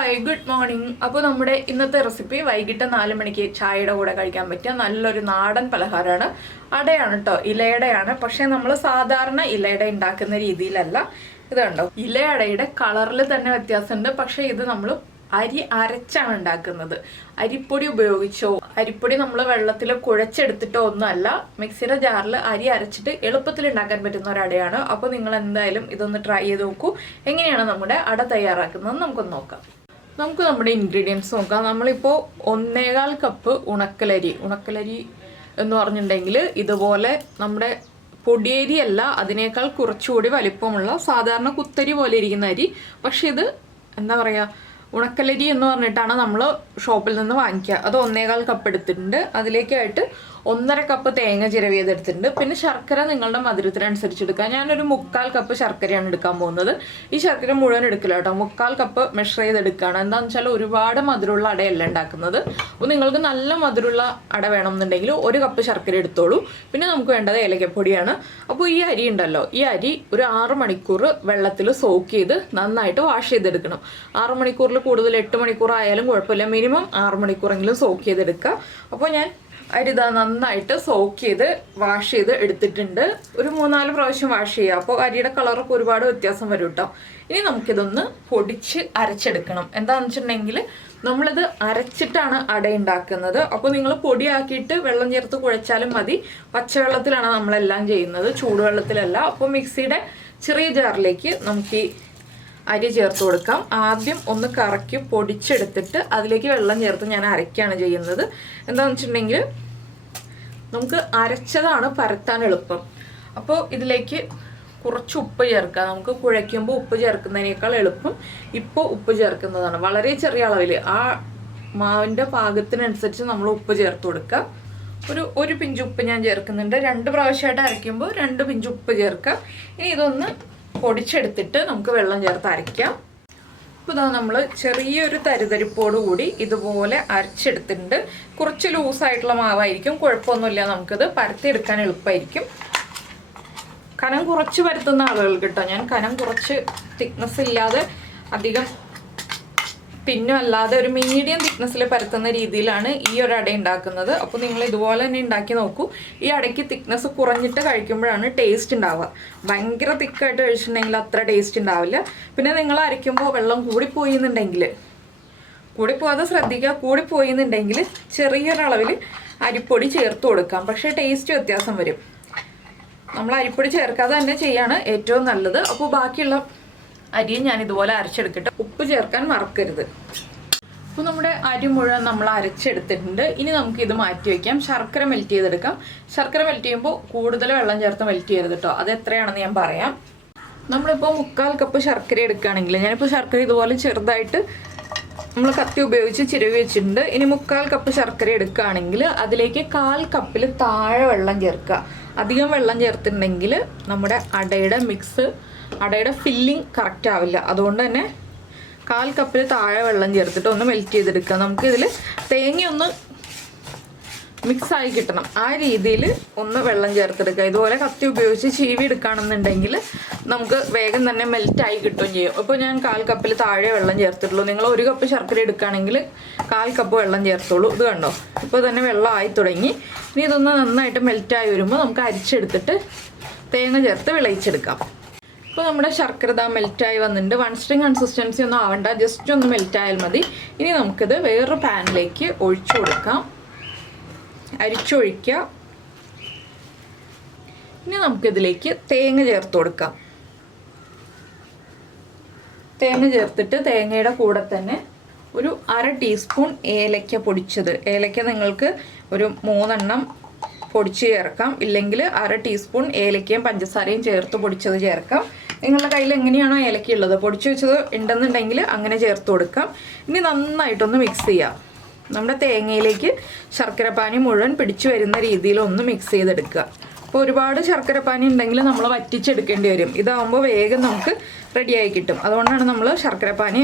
Hi good morning. അപ്പോൾ നമ്മുടെ ഇന്നത്തെ റെസിപ്പി വൈകിട്ട് 4 മണിക്ക് ചായയുടെ കൂടെ കഴിക്കാൻ പറ്റിയ നല്ലൊരു നാടൻ പലഹാരമാണ്. അടയാണ് കേട്ടോ, ഇലയടയാണ്. പക്ഷേ നമ്മൾ സാധാരണ ഇലയട ഉണ്ടാക്കുന്ന രീതിയിലല്ല. ഇത് കണ്ടോ, ഇലയടയുടെ കളറിൽ തന്നെ വ്യത്യാസമുണ്ട്. പക്ഷേ ഇത് നമ്മൾ അരി അരച്ചാണ് ഉണ്ടാക്കുന്നത്. അരിപ്പൊടി ഉപയോഗിച്ചോ, അരിപ്പൊടി നമ്മൾ വെള്ളത്തിൽ കുഴച്ചെടുത്തിട്ടോ ഒന്നുമല്ല, മിക്സിയുടെ ജാറിൽ അരി അരച്ചിട്ട് എളുപ്പത്തിൽ ഉണ്ടാക്കാൻ പറ്റുന്ന ഒരു അടയാണ്. അപ്പോൾ നിങ്ങൾ എന്തായാലും ഇതൊന്ന് ട്രൈ ചെയ്ത് നോക്കൂ. എങ്ങനെയാണ് നമ്മുടെ അട തയ്യാറാക്കുന്നത് നമുക്കൊന്ന് നോക്കാം. നമുക്ക് നമ്മുടെ ഇൻഗ്രീഡിയൻസ് നോക്കാം. നമ്മളിപ്പോൾ 1.25 കപ്പ് ഉണക്കലരി എന്ന് പറഞ്ഞിട്ടുണ്ടെങ്കിൽ ഇതുപോലെ നമ്മുടെ പൊടിയരി അല്ല, അതിനേക്കാൾ കുറച്ചുകൂടി വലിപ്പമുള്ള സാധാരണ കുത്തരി പോലെ ഇരിക്കുന്ന അരി. പക്ഷെ ഇത് എന്താ പറയുക, ഉണക്കലരി എന്ന് പറഞ്ഞിട്ടാണ് നമ്മൾ ഷോപ്പിൽ നിന്ന് വാങ്ങിക്കുക. അത് 1.25 കപ്പ് എടുത്തിട്ടുണ്ട്. അതിലേക്കായിട്ട് 1.5 കപ്പ് തേങ്ങ ചിരവിയതെടുത്തിട്ടുണ്ട്. പിന്നെ ശർക്കര നിങ്ങളുടെ മധുരത്തിനനുസരിച്ച് എടുക്കുക. ഞാനൊരു 3/4 കപ്പ് ശർക്കരയാണ് എടുക്കാൻ പോകുന്നത്. ഈ ശർക്കര മുഴുവൻ എടുക്കില്ല കേട്ടോ, 3/4 കപ്പ് മെഷർ ചെയ്തെടുക്കുകയാണ്. എന്താണെന്ന് വെച്ചാൽ ഒരുപാട് മധുരമുള്ള അടയല്ല ഉണ്ടാക്കുന്നത്. അപ്പോൾ നിങ്ങൾക്ക് നല്ല മധുരമുള്ള അട വേണമെന്നുണ്ടെങ്കിൽ 1 കപ്പ് ശർക്കര എടുത്തോളൂ. പിന്നെ നമുക്ക് വേണ്ടത് ഏലക്കപ്പൊടിയാണ്. അപ്പോൾ ഈ അരി ഉണ്ടല്ലോ, ഈ അരി ഒരു 6 മണിക്കൂർ വെള്ളത്തിൽ സോക്ക് ചെയ്ത് നന്നായിട്ട് വാഷ് ചെയ്തെടുക്കണം. 6 മണിക്കൂറിൽ കൂടുതൽ 8 മണിക്കൂർ ആയാലും കുഴപ്പമില്ല, മിനിമം 6 മണിക്കൂറെങ്കിലും സോക്ക് ചെയ്തെടുക്കുക. അപ്പോൾ ഞാൻ അരി നന്നായിട്ട് സോക്ക് ചെയ്ത് വാഷ് ചെയ്ത് എടുത്തിട്ടുണ്ട്. ഒരു 3-4 പ്രാവശ്യം വാഷ് ചെയ്യുക. അപ്പോൾ അരിയുടെ കളറൊക്കെ ഒരുപാട് വ്യത്യാസം വരും കേട്ടോ. ഇനി നമുക്കിതൊന്ന് പൊടിച്ച് അരച്ചെടുക്കണം. എന്താണെന്ന് വെച്ചിട്ടുണ്ടെങ്കിൽ നമ്മളിത് അരച്ചിട്ടാണ് അട ഉണ്ടാക്കുന്നത്. അപ്പോൾ നിങ്ങൾ പൊടിയാക്കിയിട്ട് വെള്ളം ചേർത്ത് കുഴച്ചാലും മതി. പച്ചവെള്ളത്തിലാണ് നമ്മളെല്ലാം ചെയ്യുന്നത്, ചൂടുവെള്ളത്തിലല്ല. അപ്പോൾ മിക്സിയുടെ ചെറിയ ജാറിലേക്ക് നമുക്ക് ഈ അരി ചേർത്ത് കൊടുക്കാം. ആദ്യം ഒന്ന് കറക്കി പൊടിച്ചെടുത്തിട്ട് അതിലേക്ക് വെള്ളം ചേർത്ത് ഞാൻ അരയ്ക്കുകയാണ് ചെയ്യുന്നത്. എന്താണെന്ന് വെച്ചിട്ടുണ്ടെങ്കിൽ നമുക്ക് അരച്ചതാണ് പരത്താൻ എളുപ്പം. അപ്പോൾ ഇതിലേക്ക് കുറച്ച് ഉപ്പ് ചേർക്കാം. നമുക്ക് കുഴയ്ക്കുമ്പോൾ ഉപ്പ് ചേർക്കുന്നതിനേക്കാൾ എളുപ്പം ഇപ്പോൾ ഉപ്പ് ചേർക്കുന്നതാണ്. വളരെ ചെറിയ അളവിൽ ആ മാവിൻ്റെ പാകത്തിനനുസരിച്ച് നമ്മൾ ഉപ്പ് ചേർത്ത് കൊടുക്കുക. ഒരു പിഞ്ച് ഉപ്പ് ഞാൻ ചേർക്കുന്നുണ്ട്. 2 പ്രാവശ്യമായിട്ട് അരയ്ക്കുമ്പോൾ 2 പിഞ്ച് ഉപ്പ് ചേർക്കാം. ഇനി ഇതൊന്ന് പൊടിച്ചെടുത്തിട്ട് നമുക്ക് വെള്ളം ചേർത്ത് അരയ്ക്കാം. അപ്പോൾ ഇതാ നമ്മൾ ചെറിയൊരു തരിതരിപ്പോടുകൂടി ഇതുപോലെ അരച്ചെടുത്തിട്ടുണ്ട്. കുറച്ച് ലൂസായിട്ടുള്ള മാവായിരിക്കും, കുഴപ്പമൊന്നുമില്ല. നമുക്കിത് പരത്തിയെടുക്കാൻ എളുപ്പമായിരിക്കും. കനം കുറച്ച് പരത്തുന്ന ആളുകൾക്ക് കേട്ടോ, ഞാൻ കനം കുറച്ച് തിക്നെസ് ഇല്ലാതെ അധികം തിന്നും അല്ലാതെ ഒരു മീഡിയം തിക്നെസ്സിൽ പരത്തുന്ന രീതിയിലാണ് ഈ ഒരു അട ഉണ്ടാക്കുന്നത്. അപ്പോൾ നിങ്ങൾ ഇതുപോലെ തന്നെ ഉണ്ടാക്കി നോക്കൂ. ഈ അടയ്ക്ക് തിക്നെസ് കുറഞ്ഞിട്ട് കഴിക്കുമ്പോഴാണ് ടേസ്റ്റ് ഉണ്ടാവുക. ഭയങ്കര തിക്കായിട്ട് കഴിച്ചിട്ടുണ്ടെങ്കിൽ അത്ര ടേസ്റ്റ് ഉണ്ടാവില്ല. പിന്നെ നിങ്ങൾ അരയ്ക്കുമ്പോൾ വെള്ളം കൂടിപ്പോയിന്നുണ്ടെങ്കിൽ, കൂടിപ്പോകാതെ ശ്രദ്ധിക്കുക. കൂടിപ്പോയിന്നുണ്ടെങ്കിൽ ചെറിയൊരളവിൽ അരിപ്പൊടി ചേർത്ത് കൊടുക്കാം. പക്ഷേ ടേസ്റ്റ് വ്യത്യാസം വരും. നമ്മൾ അരിപ്പൊടി ചേർക്കാതെ തന്നെ ചെയ്യാണ് ഏറ്റവും നല്ലത്. അപ്പോൾ ബാക്കിയുള്ള അരിയും ഞാൻ ഇതുപോലെ അരച്ചെടുക്കട്ടെ. ഉപ്പ് ചേർക്കാൻ മറക്കരുത്. അപ്പോൾ നമ്മുടെ അരി മുഴുവൻ നമ്മൾ അരച്ചെടുത്തിട്ടുണ്ട്. ഇനി നമുക്ക് ഇത് മാറ്റി വയ്ക്കാം. ശർക്കര മെൽറ്റ് ചെയ്തെടുക്കാം. ശർക്കര മെൽറ്റ് ചെയ്യുമ്പോൾ കൂടുതൽ വെള്ളം ചേർത്ത് മെൽറ്റ് ചെയ്യരുത് കേട്ടോ. അത് എത്രയാണെന്ന് ഞാൻ പറയാം. നമ്മളിപ്പോൾ 3/4 കപ്പ് ശർക്കര എടുക്കുകയാണെങ്കിൽ, ഞാനിപ്പോൾ ശർക്കര ഇതുപോലെ ചെറുതായിട്ട് നമ്മൾ കത്തി ഉപയോഗിച്ച് ചിരവി വെച്ചിട്ടുണ്ട്. ഇനി 3/4 കപ്പ് ശർക്കര എടുക്കുകയാണെങ്കിൽ അതിലേക്ക് 1/4 കപ്പിൽ താഴെ വെള്ളം ചേർക്കുക. അധികം വെള്ളം ചേർത്തിട്ടുണ്ടെങ്കിൽ നമ്മുടെ അടയുടെ ഫില്ലിങ് കറക്റ്റ് ആവില്ല. അതുകൊണ്ട് തന്നെ 1/4 കപ്പിൽ താഴെ വെള്ളം ചേർത്തിട്ട് ഒന്ന് മെൽറ്റ് ചെയ്തെടുക്കുക. നമുക്കിതിൽ തേങ്ങയൊന്ന് മിക്സായി കിട്ടണം. ആ രീതിയിൽ ഒന്ന് വെള്ളം ചേർത്തെടുക്കുക. ഇതുപോലെ കത്തി ഉപയോഗിച്ച് ചീവി എടുക്കുകയാണെന്നുണ്ടെങ്കിൽ നമുക്ക് വേഗം തന്നെ മെൽറ്റായി കിട്ടുകയും ചെയ്യും. അപ്പോൾ ഞാൻ 1/4 കപ്പിൽ താഴെ വെള്ളം ചേർത്തിട്ടുള്ളൂ. നിങ്ങൾ 1 കപ്പ് ശർക്കര എടുക്കുകയാണെങ്കിൽ 1/4 കപ്പ് വെള്ളം ചേർത്തോളൂ. ഇത് കണ്ടോ, ഇപ്പോൾ തന്നെ വെള്ളം ആയി തുടങ്ങി. ഇനി ഇതൊന്ന് നന്നായിട്ട് മെൽറ്റായി വരുമ്പോൾ നമുക്ക് അരിച്ചെടുത്തിട്ട് തേങ്ങ ചേർത്ത് വിളയിച്ചെടുക്കാം. ഇപ്പോൾ നമ്മുടെ ശർക്കര മെൽറ്റായി വന്നിട്ടുണ്ട്. 1 സ്ട്രിങ് കൺസിസ്റ്റൻസി ഒന്നും ആവണ്ട, ജസ്റ്റ് ഒന്ന് മെൽറ്റായാൽ മതി. ഇനി നമുക്കിത് വേറൊരു പാനിലേക്ക് ഒഴിച്ചു കൊടുക്കാം. അരിച്ചൊഴിക്കുക. ഇനി നമുക്കിതിലേക്ക് തേങ്ങ ചേർത്ത് കൊടുക്കാം. തേങ്ങ ചേർത്തിട്ട് തേങ്ങയുടെ കൂടെ തന്നെ ഒരു 1/2 ടീസ്പൂൺ ഏലക്ക പൊടിച്ചത്. ഏലക്ക നിങ്ങൾക്ക് ഒരു 3 എണ്ണം പൊടിച്ച് ചേർക്കാം. ഇല്ലെങ്കിൽ 1/2 ടീസ്പൂൺ ഏലക്കയും പഞ്ചസാരയും ചേർത്ത് പൊടിച്ചത് ചേർക്കാം. നിങ്ങളുടെ കയ്യിൽ എങ്ങനെയാണോ ഏലക്ക ഉള്ളത്, പൊടിച്ച് വെച്ചത് ഉണ്ടെന്നുണ്ടെങ്കിൽ അങ്ങനെ ചേർത്ത് കൊടുക്കാം. ഇനി നന്നായിട്ടൊന്ന് മിക്സ് ചെയ്യാം. നമ്മുടെ തേങ്ങയിലേക്ക് ശർക്കരപ്പാനി മുഴുവൻ പിടിച്ചു വരുന്ന രീതിയിൽ ഒന്ന് മിക്സ് ചെയ്തെടുക്കുക. അപ്പോൾ ഒരുപാട് ശർക്കരപ്പാനി ഉണ്ടെങ്കിൽ നമ്മൾ വറ്റിച്ചെടുക്കേണ്ടി വരും. ഇതാകുമ്പോൾ വേഗം നമുക്ക് റെഡിയായി കിട്ടും. അതുകൊണ്ടാണ് നമ്മൾ ശർക്കരപ്പാനി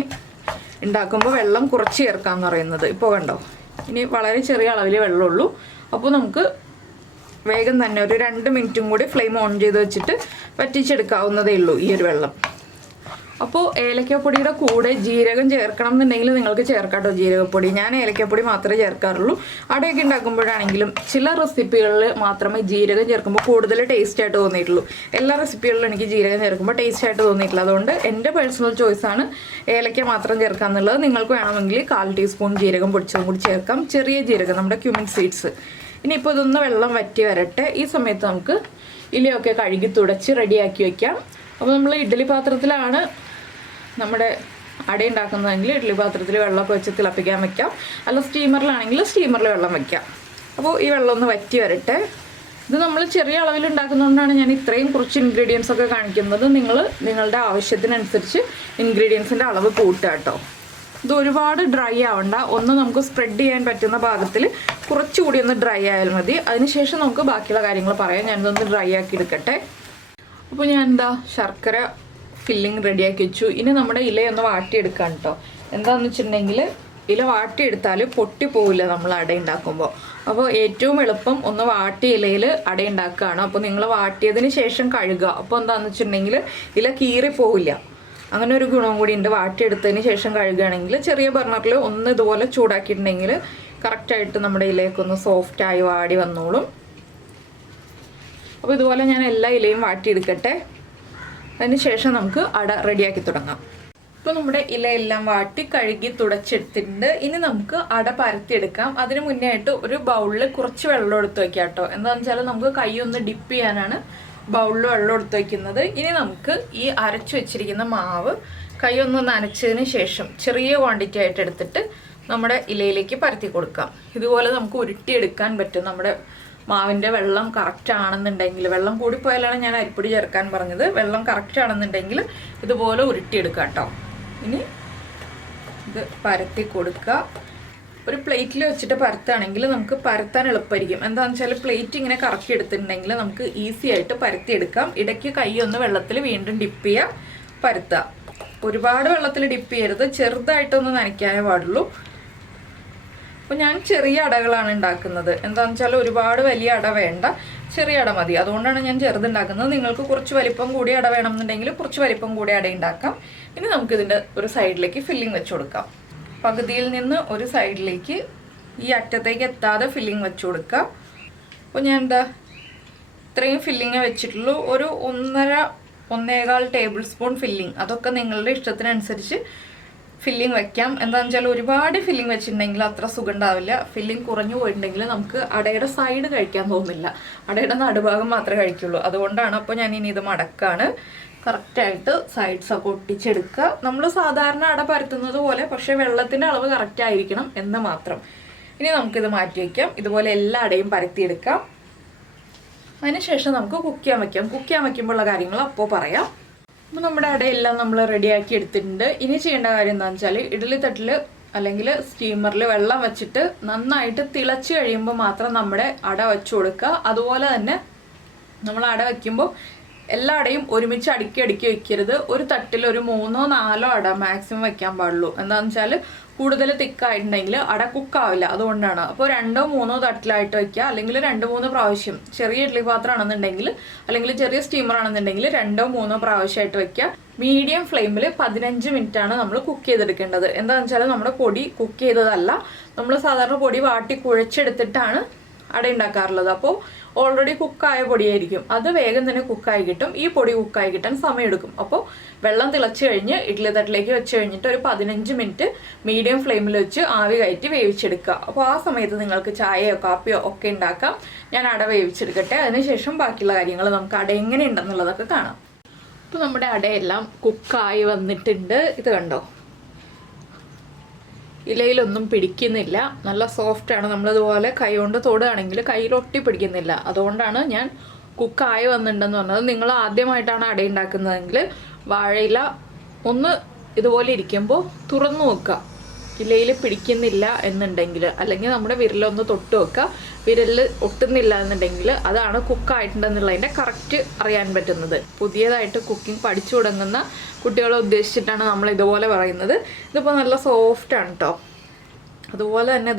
ഉണ്ടാക്കുമ്പോൾ വെള്ളം കുറച്ച് ചേർക്കാമെന്ന് പറയുന്നത്. ഇപ്പോൾ കണ്ടോ, ഇനി വളരെ ചെറിയ അളവിൽ വെള്ളമുള്ളൂ. അപ്പോൾ നമുക്ക് വേഗം തന്നെ ഒരു 2 മിനിറ്റും കൂടി ഫ്ലെയിം ഓൺ ചെയ്ത് വെച്ചിട്ട് വറ്റിച്ചെടുക്കാവുന്നതേ ഉള്ളൂ ഈ ഒരു വെള്ളം. അപ്പോൾ ഏലക്കപ്പൊടിയുടെ കൂടെ ജീരകം ചേർക്കണം എന്നുണ്ടെങ്കിൽ നിങ്ങൾക്ക് ചേർക്കാം കേട്ടോ ജീരകപ്പൊടി. ഞാൻ ഏലക്കപ്പൊടി മാത്രമേ ചേർക്കാറുള്ളൂ. അടയൊക്കെ ഉണ്ടാക്കുമ്പോഴാണെങ്കിലും ചില റെസിപ്പികളിൽ മാത്രമേ ജീരകം ചേർക്കുമ്പോൾ കൂടുതൽ ടേസ്റ്റ് ആയിട്ട് തോന്നിയിട്ടുള്ളൂ. എല്ലാ റെസിപ്പികളിലും എനിക്ക് ജീരകം ചേർക്കുമ്പോൾ ടേസ്റ്റ് ആയിട്ട് തോന്നിയിട്ടില്ല. അതുകൊണ്ട് എൻ്റെ പേഴ്സണൽ ചോയ്സാണ് ഏലക്ക മാത്രം ചേർക്കുക എന്നുള്ളത്. നിങ്ങൾക്ക് വേണമെങ്കിൽ 1/4 ടീസ്പൂൺ ജീരകം പൊടിച്ചതും കൂടി ചേർക്കാം. ചെറിയ ജീരകം, നമ്മുടെ ക്യുമിൻ സീഡ്സ്. ഇനിയിപ്പോൾ ഇതൊന്ന് വെള്ളം വറ്റി വരട്ടെ. ഈ സമയത്ത് നമുക്ക് ഇലയൊക്കെ കഴുകി തുടച്ച് റെഡിയാക്കി വയ്ക്കാം. അപ്പോൾ നമ്മൾ ഇഡ്ഡലി പാത്രത്തിലാണ് നമ്മുടെ അട ഉണ്ടാക്കുന്നതെങ്കിൽ ഇഡ്ഡലി പാത്രത്തിൽ വെള്ളമൊക്കെ വെച്ച് തിളപ്പിക്കാൻ വയ്ക്കാം. അല്ല സ്റ്റീമറിലാണെങ്കിൽ സ്റ്റീമറിൽ വെള്ളം വയ്ക്കാം. അപ്പോൾ ഈ വെള്ളം ഒന്ന് വറ്റി വരട്ടെ. ഇത് നമ്മൾ ചെറിയ അളവിൽ ഉണ്ടാക്കുന്നതുകൊണ്ടാണ് ഞാൻ ഇത്രയും കുറച്ച് ഇൻഗ്രീഡിയൻസ് ഒക്കെ കാണിക്കുന്നത്. നിങ്ങൾ നിങ്ങളുടെ ആവശ്യത്തിനനുസരിച്ച് ഇൻഗ്രീഡിയൻസിൻ്റെ അളവ് കൂട്ടുക കേട്ടോ. ഇത് ഒരുപാട് ഡ്രൈ ആവണ്ട. ഒന്ന് നമുക്ക് സ്പ്രെഡ് ചെയ്യാൻ പറ്റുന്ന പാകത്തിൽ കുറച്ചുകൂടി ഒന്ന് ഡ്രൈ ആയാൽ മതി. അതിനുശേഷം നമുക്ക് ബാക്കിയുള്ള കാര്യങ്ങൾ പറയാം. ഞാനിതൊന്ന് ഡ്രൈ ആക്കി എടുക്കട്ടെ. അപ്പോൾ ഞാൻ ശർക്കര ഫില്ലിങ് റെഡിയാക്കി വെച്ചു. ഇനി നമ്മുടെ ഇലയൊന്ന് വാട്ടിയെടുക്കാം കേട്ടോ. എന്താണെന്ന് വെച്ചിട്ടുണ്ടെങ്കിൽ ഇല വാട്ടിയെടുത്താൽ പൊട്ടിപ്പോവില്ല നമ്മൾ അട ഉണ്ടാക്കുമ്പോൾ. അപ്പോൾ ഏറ്റവും എളുപ്പം ഒന്ന് വാട്ടിയ ഇലയിൽ അട ഉണ്ടാക്കുകയാണ്. അപ്പോൾ നിങ്ങൾ വാട്ടിയതിന് ശേഷം കഴുകുക. അപ്പോൾ എന്താണെന്ന് വെച്ചിട്ടുണ്ടെങ്കിൽ ഇല കീറിപ്പോവില്ല. അങ്ങനെ ഒരു ഗുണവും കൂടി ഉണ്ട്. വാട്ടിയെടുത്തതിന് ശേഷം കഴുകുകയാണെങ്കിൽ ചെറിയ ബർണറിൽ ഒന്ന് ഇതുപോലെ ചൂടാക്കിയിട്ടുണ്ടെങ്കിൽ കറക്റ്റായിട്ട് നമ്മുടെ ഇലയൊക്കെ ഒന്ന് സോഫ്റ്റായി വാടി വന്നോളും. അപ്പോൾ ഇതുപോലെ ഞാൻ എല്ലാ ഇലയും വാട്ടിയെടുക്കട്ടെ. അതിന് ശേഷം നമുക്ക് അട റെഡിയാക്കി തുടങ്ങാം. ഇപ്പോൾ നമ്മുടെ ഇലയെല്ലാം വാട്ടി കഴുകി തുടച്ചെടുത്തിട്ടുണ്ട്. ഇനി നമുക്ക് അട പരത്തിയെടുക്കാം. അതിന് മുന്നേ ആയിട്ട് ഒരു ബൗളിൽ കുറച്ച് വെള്ളം എടുത്ത് വയ്ക്കാം കേട്ടോ. എന്താണെന്ന് വെച്ചാൽ നമുക്ക് കൈ ഒന്ന് ഡിപ്പ് ചെയ്യാനാണ് ബൗളിൽ വെള്ളം എടുത്ത് വയ്ക്കുന്നത്. ഇനി നമുക്ക് ഈ അരച്ചു വെച്ചിരിക്കുന്ന മാവ് കൈ ഒന്ന് നനച്ചതിന് ശേഷം ചെറിയ ക്വാണ്ടിറ്റി ആയിട്ട് എടുത്തിട്ട് നമ്മുടെ ഇലയിലേക്ക് പരത്തി കൊടുക്കാം. ഇതുപോലെ നമുക്ക് ഉരുട്ടിയെടുക്കാൻ പറ്റും. നമ്മുടെ മാവിൻ്റെ വെള്ളം കറക്റ്റ് ആണെന്നുണ്ടെങ്കിൽ, വെള്ളം കൂടിപ്പോയാലാണ് ഞാൻ അരിപ്പൊടി ചേർക്കാൻ പറഞ്ഞത്. വെള്ളം കറക്റ്റ് ആണെന്നുണ്ടെങ്കിൽ ഇതുപോലെ ഉരുട്ടിയെടുക്കാം കേട്ടോ. ഇനി ഇത് പരത്തി കൊടുക്കുക. ഒരു പ്ലേറ്റിൽ വെച്ചിട്ട് പരത്തുകയാണെങ്കിൽ നമുക്ക് പരത്താൻ എളുപ്പമായിരിക്കും. എന്താണെന്ന് വെച്ചാൽ പ്ലേറ്റ് ഇങ്ങനെ കറക്കി എടുത്തിട്ടുണ്ടെങ്കിൽ നമുക്ക് ഈസി ആയിട്ട് പരത്തിയെടുക്കാം. ഇടയ്ക്ക് കൈ ഒന്ന് വെള്ളത്തിൽ വീണ്ടും ഡിപ്പ് ചെയ്യുക, പരത്തുക. ഒരുപാട് വെള്ളത്തിൽ ഡിപ്പ് ചെയ്യരുത്, ചെറുതായിട്ടൊന്ന് നനയ്ക്കാനേ പാടുള്ളൂ. അപ്പോൾ ഞാൻ ചെറിയ അടകളാണ് ഉണ്ടാക്കുന്നത്. എന്താണെന്ന് വെച്ചാൽ ഒരുപാട് വലിയ അട വേണ്ട, ചെറിയ അട മതി. അതുകൊണ്ടാണ് ഞാൻ ചെറുതുണ്ടാക്കുന്നത്. നിങ്ങൾക്ക് കുറച്ച് വലിപ്പം കൂടി അട വേണമെന്നുണ്ടെങ്കിൽ കുറച്ച് വലിപ്പം കൂടി അട ഉണ്ടാക്കാം. ഇനി നമുക്കിതിൻ്റെ ഒരു സൈഡിലേക്ക് ഫില്ലിങ് വെച്ച് കൊടുക്കാം. പകുതിയിൽ നിന്ന് ഒരു സൈഡിലേക്ക് ഈ അറ്റത്തേക്ക് എത്താതെ ഫില്ലിങ് വെച്ച് കൊടുക്കുക. അപ്പോൾ ഞാൻ ഇത്രയും ഫില്ലിങ് വെച്ചിട്ടുള്ളൂ. ഒരു 1.5 ടേബിൾ സ്പൂൺ ഫില്ലിങ്. അതൊക്കെ നിങ്ങളുടെ ഇഷ്ടത്തിനനുസരിച്ച് ഫില്ലിങ് വെക്കാം. എന്താണെന്ന് വെച്ചാൽ ഒരുപാട് ഫില്ലിങ് വെച്ചിട്ടുണ്ടെങ്കിൽ അത്ര സുഖം ഉണ്ടാവില്ല. ഫില്ലിങ് കുറഞ്ഞു പോയിട്ടുണ്ടെങ്കിൽ നമുക്ക് അടയുടെ സൈഡ് കഴിക്കാൻ തോന്നില്ല. അടയുടെ നടുഭാഗം മാത്രമേ കഴിക്കുള്ളൂ. അതുകൊണ്ടാണ്. അപ്പോൾ ഞാൻ ഇനി ഇത് മടക്കാണ്. കറക്റ്റായിട്ട് സൈഡ്സൊക്കെ ഒട്ടിച്ചെടുക്കുക. നമ്മൾ സാധാരണ അട പരത്തുന്നത് പോലെ, പക്ഷേ വെള്ളത്തിൻ്റെ അളവ് കറക്റ്റ് ആയിരിക്കണം എന്ന് മാത്രം. ഇനി നമുക്കിത് മാറ്റി വയ്ക്കാം. ഇതുപോലെ എല്ലാ അടയും പരത്തിയെടുക്കാം. അതിനുശേഷം നമുക്ക് കുക്ക് ചെയ്യാൻ വയ്ക്കാം. കുക്ക് ചെയ്യാൻ വയ്ക്കുമ്പോഴുള്ള കാര്യങ്ങൾ അപ്പോൾ പറയാം. അപ്പോൾ നമ്മുടെ അടയെല്ലാം നമ്മൾ റെഡിയാക്കി എടുത്തിട്ടുണ്ട്. ഇനി ചെയ്യേണ്ട കാര്യം എന്താണെന്ന് വെച്ചാൽ ഇഡ്ഡലി തട്ടിൽ അല്ലെങ്കിൽ സ്റ്റീമറിൽ വെള്ളം വെച്ചിട്ട് നന്നായിട്ട് തിളച്ച് കഴിയുമ്പോൾ മാത്രം നമ്മുടെ അട വെച്ച് കൊടുക്കുക. അതുപോലെ തന്നെ നമ്മൾ അട വയ്ക്കുമ്പോൾ എല്ലാ അടയും ഒരുമിച്ച് അടുക്കി വയ്ക്കരുത്. ഒരു തട്ടിൽ ഒരു 3-4 അട മാക്സിമം വയ്ക്കാൻ പാടുള്ളൂ. എന്താണെന്ന് വെച്ചാൽ കൂടുതൽ തിക്കായിട്ടുണ്ടെങ്കിൽ അട കുക്കാവില്ല. അതുകൊണ്ടാണ്. അപ്പോൾ 2-3 തട്ടിലായിട്ട് വയ്ക്കുക. അല്ലെങ്കിൽ 2-3 പ്രാവശ്യം. ചെറിയ ഇഡ്ഡലി പാത്രമാണെന്നുണ്ടെങ്കിൽ അല്ലെങ്കിൽ ചെറിയ സ്റ്റീമർ ആണെന്നുണ്ടെങ്കിൽ 2-3 പ്രാവശ്യമായിട്ട് വയ്ക്കുക. മീഡിയം ഫ്ലെയിമിൽ 15 മിനിറ്റാണ് നമ്മൾ കുക്ക് ചെയ്തെടുക്കേണ്ടത്. എന്താണെന്ന് വെച്ചാൽ നമ്മുടെ പൊടി കുക്ക് ചെയ്തതല്ല. നമ്മൾ സാധാരണ പൊടി വാട്ടി കുഴച്ചെടുത്തിട്ടാണ് അട ഉണ്ടാക്കാറുള്ളത്. അപ്പോൾ ഓൾറെഡി കുക്കായ പൊടിയായിരിക്കും. അത് വേഗം തന്നെ കുക്കായി കിട്ടും. ഈ പൊടി കുക്കായി കിട്ടാൻ സമയമെടുക്കും. അപ്പോൾ വെള്ളം തിളച്ച് കഴിഞ്ഞ് ഇഡ്ഡലി തട്ടിലേക്ക് വെച്ച് കഴിഞ്ഞിട്ട് ഒരു 15 മിനിറ്റ് മീഡിയം ഫ്ലെയിമിൽ വെച്ച് ആവി കയറ്റി വേവിച്ചെടുക്കുക. അപ്പോൾ ആ സമയത്ത് നിങ്ങൾക്ക് ചായയോ കാപ്പിയോ ഒക്കെ ഉണ്ടാക്കാം. ഞാൻ അട വേവിച്ചെടുക്കട്ടെ. അതിനുശേഷം ബാക്കിയുള്ള കാര്യങ്ങൾ നമുക്ക് അട എങ്ങനെ ഉണ്ടെന്നുള്ളതൊക്കെ കാണാം. അപ്പോൾ നമ്മുടെ അടയെല്ലാം കുക്കായി വന്നിട്ടുണ്ട്. ഇത് കണ്ടോ, ഇലയിലൊന്നും പിടിക്കുന്നില്ല. നല്ല സോഫ്റ്റാണ്. നമ്മളിതുപോലെ കൈ കൊണ്ട് തൊടുകയാണെങ്കിൽ കയ്യിൽ ഒട്ടി പിടിക്കുന്നില്ല. അതുകൊണ്ടാണ് ഞാൻ കുക്കായി വന്നിട്ടുണ്ടെന്ന് പറഞ്ഞത്. നിങ്ങൾ ആദ്യമായിട്ടാണ് അട ഉണ്ടാക്കുന്നതെങ്കിൽ വാഴയില ഒന്ന് ഇതുപോലെ ഇരിക്കുമ്പോൾ തുറന്നു വെക്കുക. ഇലയിൽ പിടിക്കുന്നില്ല എന്നുണ്ടെങ്കിൽ, അല്ലെങ്കിൽ നമ്മുടെ വിരലൊന്ന് തൊട്ട് വെക്കുക. വിരലിൽ ഒട്ടുന്നില്ല എന്നുണ്ടെങ്കിൽ അതാണ് കുക്കായിട്ടുണ്ടെന്നുള്ളതിൻ്റെ കറക്റ്റ് അറിയാൻ പറ്റുന്നത്. പുതിയതായിട്ട് കുക്കിംഗ് പഠിച്ചു തുടങ്ങുന്ന കുട്ടികളെ ഉദ്ദേശിച്ചിട്ടാണ് നമ്മൾ ഇതുപോലെ പറയുന്നത്. ഇതിപ്പോൾ നല്ല സോഫ്റ്റാണ് കേട്ടോ. അതുപോലെ തന്നെ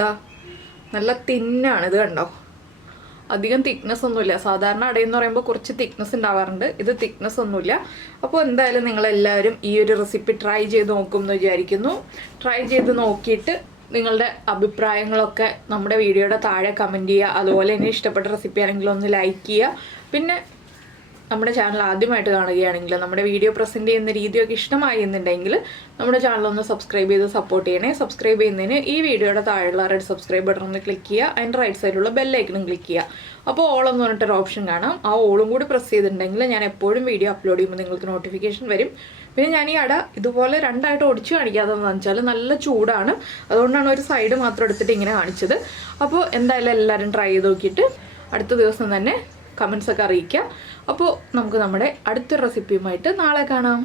നല്ല തിന്നാണ്. ഇത് കണ്ടോ, അധികം തിക്നെസ് ഒന്നുമില്ല. സാധാരണ അടയെന്ന് പറയുമ്പോൾ കുറച്ച് തിക്നെസ് ഉണ്ടാവാറുണ്ട്, ഇത് തിക്നെസ് ഒന്നുമില്ല. അപ്പോൾ എന്തായാലും നിങ്ങളെല്ലാവരും ഈ ഒരു റെസിപ്പി ട്രൈ ചെയ്ത് നോക്കും എന്ന് വിചാരിക്കുന്നു. ട്രൈ ചെയ്ത് നോക്കിയിട്ട് നിങ്ങളുടെ അഭിപ്രായങ്ങളൊക്കെ നമ്മുടെ വീഡിയോയുടെ താഴെ കമൻറ്റ് ചെയ്യുക. അതുപോലെ തന്നെ ഇഷ്ടപ്പെട്ട റെസിപ്പി ആണെങ്കിലും ഒന്ന് ലൈക്ക് ചെയ്യുക. പിന്നെ നമ്മുടെ ചാനൽ ആദ്യമായിട്ട് കാണുകയാണെങ്കിൽ നമ്മുടെ വീഡിയോ പ്രസൻറ്റ് ചെയ്യുന്ന രീതിയൊക്കെ ഇഷ്ടമായി എന്നുണ്ടെങ്കിൽ നമ്മുടെ ചാനലൊന്ന് സബ്സ്ക്രൈബ് ചെയ്ത് സപ്പോർട്ട് ചെയ്യണേ. സബ്സ്ക്രൈബ് ചെയ്യുന്നതിന് ഈ വീഡിയോയുടെ താഴെയുള്ള റെഡ് സബ്സ്ക്രൈബ് ബട്ടൺ ഒന്ന് ക്ലിക്ക് ചെയ്യുക. അതിൻ്റെ റൈറ്റ് സൈഡിലുള്ള ബെല്ലൈക്കണും ക്ലിക്ക് ചെയ്യുക. അപ്പോൾ ഓൾ എന്ന് പറഞ്ഞിട്ടൊരു ഓപ്ഷൻ കാണാം. ആ ഓളും കൂടി പ്രസ് ചെയ്തിട്ടുണ്ടെങ്കിൽ ഞാൻ എപ്പോഴും വീഡിയോ അപ്ലോഡ് ചെയ്യുമ്പോൾ നിങ്ങൾക്ക് നോട്ടിഫിക്കേഷൻ വരും. പിന്നെ ഞാൻ ഈ അട ഇതുപോലെ രണ്ടായിട്ട് ഒടിച്ച് കാണിക്കാത്തതെന്ന് വെച്ചാൽ നല്ല ചൂടാണ്, അതുകൊണ്ടാണ് ഒരു സൈഡ് മാത്രം എടുത്തിട്ട് ഇങ്ങനെ കാണിച്ചത്. അപ്പോൾ എന്തായാലും എല്ലാവരും ട്രൈ ചെയ്ത് നോക്കിയിട്ട് അടുത്ത ദിവസം തന്നെ കമൻസൊക്കെ അറിയിക്കുക. അപ്പോൾ നമുക്ക് നമ്മുടെ അടുത്ത റെസിപ്പിയുമായിട്ട് നാളെ കാണാം.